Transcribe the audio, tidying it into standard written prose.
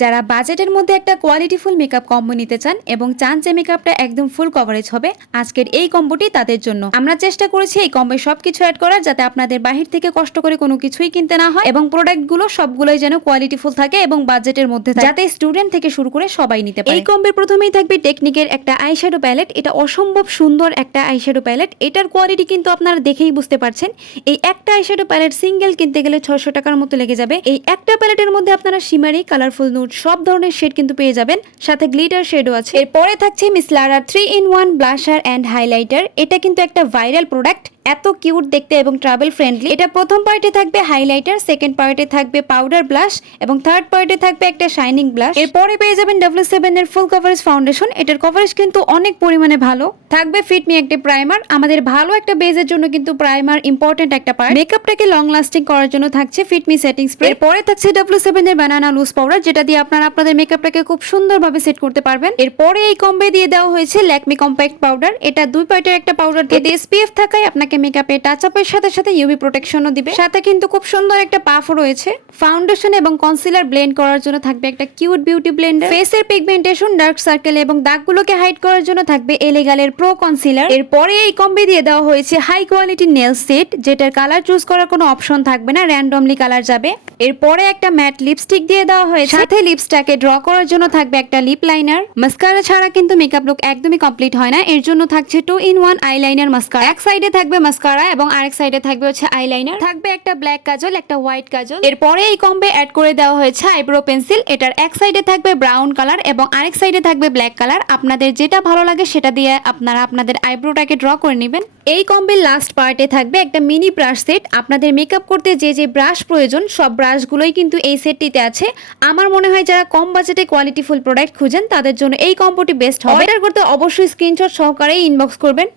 যারা বাজেটের মধ্যে একটা কোয়ালিটিফুল মেকআপ কম্বো নিতে চান এবং চান যে মেকআপটা একদম ফুল কভারেজ হবে, আজকের এই কম্বোটি তাদের জন্য। আমরা চেষ্টা করেছি এই কম্বোয় সবকিছু অ্যাড করার, যাতে আপনাদের বাহির থেকে কষ্ট করে কোনো কিছুই কিনতে না হয় এবং প্রোডাক্টগুলো সবগুলোই যেন কোয়ালিটিফুল থাকে এবং বাজেটের মধ্যে থাকে, যাতে স্টুডেন্ট থেকে শুরু করে সবাই নিতে পারে। এই কম্বের প্রথমেই থাকবে টেকনিকের একটা আইশ্যাডো প্যালেট। এটা অসম্ভব সুন্দর একটা আইশ্যাডো প্যালেট। এটার কোয়ালিটি কিন্তু আপনারা দেখেই বুঝতে পারছেন। এই একটা আইশ্যাডো প্যালেট সিঙ্গেল কিনতে গেলে 600 টাকার মতো লেগে যাবে। এই একটা প্যালেটের মধ্যে আপনারা শিমারি, কালারফুল, নুড সব ধরনের শেড কিন্তু পেয়ে যাবেন, সাথে গ্লিটার শেডও আছে। এরপরে থাকছে মিস লারার 3-in-1 ব্লাশার অ্যান্ড হাইলাইটার। এটা কিন্তু একটা ভাইরাল প্রোডাক্ট, এত কিউট দেখতে এবং ট্রাভেল ফ্রেন্ডলি। এটা প্রথম পার্টে থাকবে হাইলাইটার, সেকেন্ড পার্টে থাকবে পাউডার ব্লাশ এবং থার্ড পার্টে থাকবে একটা শাইনিং ব্লাশ। এরপরে পেয়ে যাবেন W7 এর ফুল কভারেজ ফাউন্ডেশন। এটার কভারেজ কিন্তু অনেক পরিমাণে ভালো। থাকবে ফিট মি একটা প্রাইমার। আমাদের ভালো একটা বেজের জন্য কিন্তু প্রাইমার ইম্পর্টেন্ট একটা পার্ট। মেকআপটাকে লং লাস্টিং করার জন্য থাকছে ফিট মি সেটিং স্প্রে। এরপরে থাকছে W7 এর বানানা লুজ পাউডার, যেটা দিয়ে আপনারা আপনাদের মেকআপটাকে খুব সুন্দরভাবে সেট করতে পারবেন। এরপরে এই কম্বে দিয়ে দেওয়া হয়েছে ল্যাকমি কম্প্যাক্ট পাউডার। এটা দুই পার্টের একটা পাউডার, এতে SPF থাকায় আপনাকে মেকআপে টাচ আপের সাথে সাথে ইউভি প্রোটেকশনও দিবে। সাথে কিন্তু খুব সুন্দর একটা পাফও রয়েছে। ফাউন্ডেশন এবং কনসিলার ব্লেন্ড করার জন্য থাকবে একটা কিউট বিউটি ব্লেন্ডার। ফেসের পিগমেন্টেশন, ডার্ক সার্কেল এবং দাগগুলোকে হাইড করার জন্য থাকবে এলেগালের প্রো কনসিলার। এরপরে এই কম্বি দিয়ে দেওয়া হয়েছে হাই কোয়ালিটি নেল সেট, যেটার কালার চুজ করার কোনো অপশন থাকবে না, র্যান্ডমলি কালার যাবে। এরপরে একটা ম্যাট লিপস্টিক দিয়ে দেওয়া হয়েছে, সাথে লিপসটাকে ড্র করার জন্য থাকবে একটা লিপ লাইনার। মাস্কারা ছাড়া কিন্তু মেকআপ লুক একদমই কমপ্লিট হয় না, এর জন্য থাকছে 2-in-1 আইলাইনার মাস্কারা। এক সাইডে থাকবে মাস্কারা এবং আরেক সাইডে থাকবে হচ্ছে আইলাইনার। থাকবে একটা ব্ল্যাক কাজল, একটা হোয়াইট কাজল। এরপরে এই কম্বে অ্যাড করে দেওয়া হয়েছে আইব্রো পেন্সিল। এটার এক সাইডে থাকবে ব্রাউন কালার এবং আরেক সাইডে থাকবে ব্ল্যাক কালার। আপনাদের যেটা ভালো লাগে সেটা দিয়ে আপনারা আপনাদের আইব্রোটাকে ড্র করে নেবেন। এই কম্বের লাস্ট পার্টে থাকবে একটা মিনি ব্রাশ সেট। আপনাদের মেকআপ করতে যে যে ব্রাশ প্রয়োজন সব ব্রাশগুলোই কিন্তু এই সেটটিতে আছে। আমার মনে হয় যারা কম বাজেটে কোয়ালিটিফুল প্রোডাক্ট খুঁজেন তাদের জন্য এই কম্বোটি বেস্ট হবে। অর্ডার করতে অবশ্যই স্ক্রিনশট সহকারে ইনবক্স করবেন।